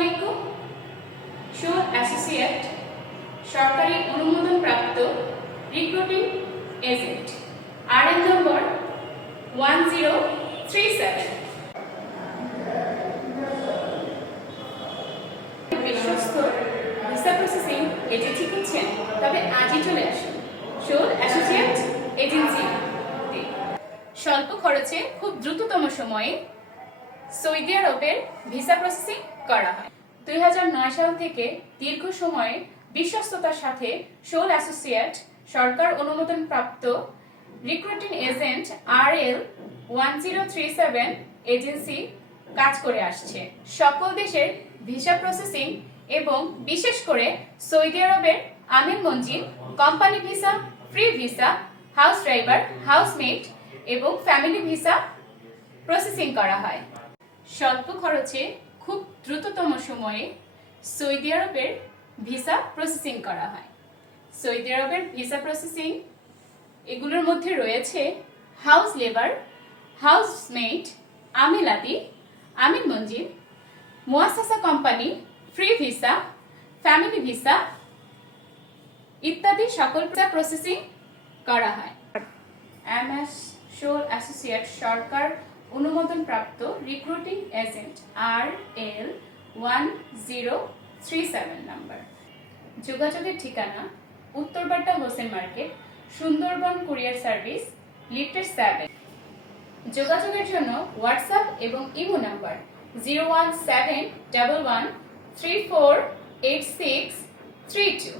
আলাইকুম। শোল অ্যাসোসিয়েট সরকারি অনুমোদন প্রাপ্ত রিক্রুটিং এজেন্ট আরএন নম্বর 1037। বিশ্বস্ত ভিসা প্রসেসিং এজেন্সি খুঁজছেন? তবে আজই চলে আসুন শোল অ্যাসোসিয়েট এজেন্সি। স্বল্প খরচে খুব দ্রুততম সময়ে সৌদি আরবের ভিসা প্রসেসিং করা হয়। 2009 সাল থেকে দীর্ঘ সময়ে বিশ্বস্ততার সাথে শোল অ্যাসোসিয়েট সরকার অনুমোদন প্রাপ্ত রিক্রুটিং এজেন্ট RL 1037 এজেন্সি কাজ করে আসছে। সকল দেশের ভিসা প্রসেসিং এবং বিশেষ করে সৌদি আরবের আমির মঞ্জিল, company visa, free visa, house driver, housemate এবং ফ্যামিলি ভিসা প্রসেসিং করা হয়। স্বল্প খরচে খুব দ্রুততম সময়ে সৌদি আরবের ভিসা প্রসেসিং করা হয়। সৌদি আরবের ভিসা প্রসেসিং এগুলোর মধ্যে রয়েছে হাউস লেবার, হাউসমেট, আমিলাতি, আমির মঞ্জিল, মুয়াসাসা company, free visa, family visa ইত্যাদি সকল প্রসেসিং করা হয়। MS শোল অ্যাসোসিয়েট সরকার অনুমোদন প্রাপ্ত রিক্রুটিং এজেন্ট RL 1037 নাম্বার। যোগাযোগের ঠিকানা Uttar Badda Hossain market, Sundarban courier service, lifted 7। যোগাযোগের জন্য হোয়াটসঅ্যাপ এবং ইমো নাম্বার 01711348632।